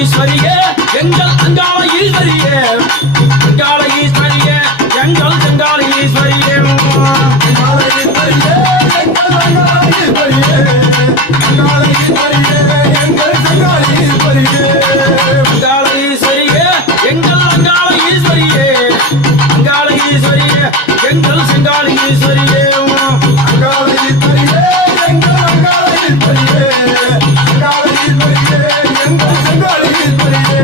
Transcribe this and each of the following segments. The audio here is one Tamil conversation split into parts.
ஈஸ்வரியே எங்கள் அங்காள ஈஸ்வரியே அங்காள ஈஸ்வரியே எங்கள் செங்கால ஈஸ்வரியே அங்காள ஈஸ்வரியே எங்கள் அங்காள ஈஸ்வரியே அங்காள ஈஸ்வரியே எங்கள் செங்கால ஈஸ்வரியே அங்காள ஈஸ்வரியே எங்கள் அங்காள ஈஸ்வரியே அங்காள ஈஸ்வரியே எங்கள் செங்கால ஈஸ்வரியே அங்காள ஈஸ்வரியே எங்கள் அங்காள ஈஸ்வரியே அங்காள ஈஸ்வரியே எங்கள் செங்கால ஈஸ்வரியே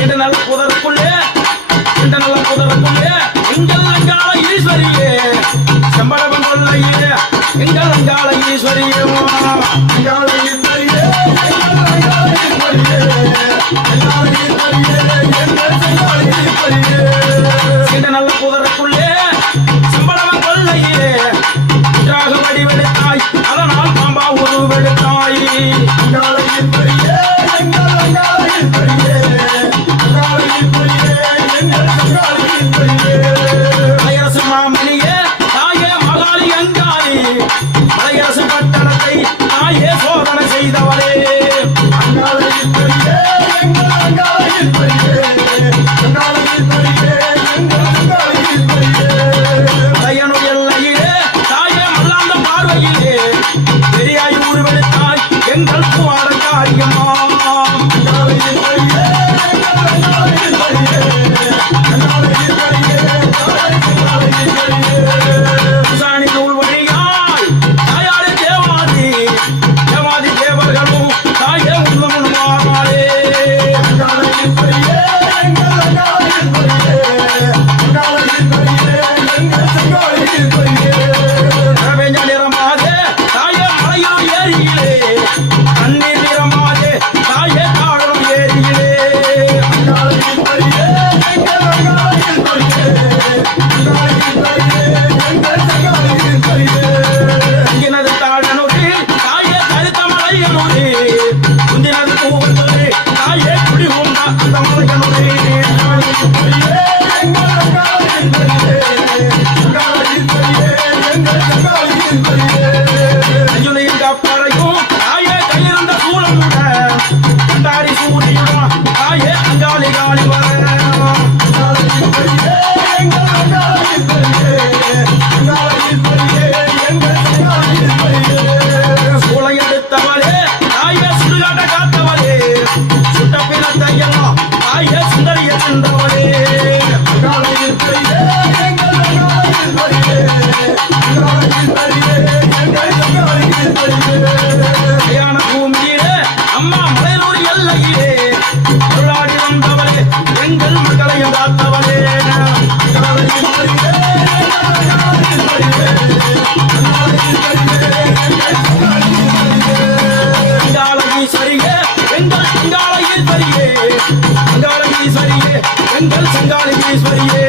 இந்த நல்ல புதருக்குள்ளே எங்கள் அங்காள ஈஸ்வரியே சம்பளம் கொள்ளையே எங்கள் அங்காள ஈஸ்வரியே அங்காள ஈஸ்வரியே எங்கள் அங்காள ஈஸ்வரியே அங்காள ஈஸ்வரியே எங்கள் செங்கால ஈஸ்வரியே இந்த நல்ல புதருக்குள்ளே சம்பளம் கொள்ளையே ஒன்றாக வடிவெடுத்தாய் அதனால் பாம்பா உருவெடுத்தாய் அங்காள ஈஸ்வரியே எங்கள் அங்காள ஈஸ்வரியே அங்காள ஈஸ்வரியே எங்கள் செங்கால ஈஸ்வரியே மலையரசு மாமணியே தாயே மகாளி அங்காளி மலையரசு பட்டணத்தை தாயே சோதனை செய்தவளே அங்காள ஈஸ்வரியே எங்கள் அங்காள ஈஸ்வரியே அங்காள ஈஸ்வரியே எங்கள் செங்கால ஈஸ்வரியே மலையனு எல்லையிலே தாயே மல்லாந்த பார்வையிலே பெரியாய் உருவெடுத்தாய் எங்கள் புவார காரியமா அங்காள ஈஸ்வரியே எங்கள் அங்காள ஈஸ்வரியே அங்காள ஈஸ்வரியே சாணி நூல் வழியாய் தாயாரே தேவாதி தேவாதி தேவர்களும் தாயே உள்ளமுன் மாறாளே அங்காள ஈஸ்வரியே எங்கள் அங்காள ஈஸ்வரியே அங்காள ஈஸ்வரியே எங்கள் செங்கால ஈஸ்வரியே ரவேஞ்ச நிறமாதே தாயே மலையூர் ஏரியிலே தண்ணீர் நிறமாதே தாயே காடலும் ஏரியிலே அங்காள ஈஸ்வரியே எங்கள் அங்காள ஈஸ்வரியே அங்காள ஈஸ்வரியே எங்கள் செங்கால ஈஸ்வரியே இங்கினது தாழனூரி தாயே தரித்த மலையனூரி குந்தினது கூவத்தூரி தாயே குடி உண்டா அந்த மலையனூரி அங்காள ஈஸ்வரியே எங்கள் அங்காள ஈஸ்வரியே அங்காள ஈஸ்வரியே எங்கள் செங்கால ஈஸ்வரியே அஞ்சுனையின் கப்பறையும் தாயே கையிருந்த சூழமுட கண்டாரி சூரியுடன் தாயே அங்காளி காளி வர அங்காள ஈஸ்வரியே எங்கள் அங்காள ஈஸ்வரியே அங்காள ஈஸ்வரியே எங்கள் செங்கால ஈஸ்வரியே சூளை எடுத்தவளே தாயே சுடுகாட்ட காத்தவளே சுட்ட பிறத்தையெல்லாம் தாயே சுந்தரிய சென்றவளே அங்காள ஈஸ்வரியே எங்கள் அங்காள ஈஸ்வரியே அங்காள ஈஸ்வரியே எங்கள் செங்கால ஈஸ்வரியே கல்யாண பூமியிலே அம்மா மலையூர் எல்லையிலே அருளாடி வந்தவளே எங்கள் மகளையும் காத்தவளே அங்காள ஈஸ்வரியே எங்கள் அங்காள ஈஸ்வரியே அங்காள ஈஸ்வரியே எங்கள் செங்கால ஈஸ்வரியே அங்காள ஈஸ்வரியே எங்கள் செங்கால ஈஸ்வரியே அங்காள ஈஸ்வரியே எங்கள் செங்கால ஈஸ்வரியே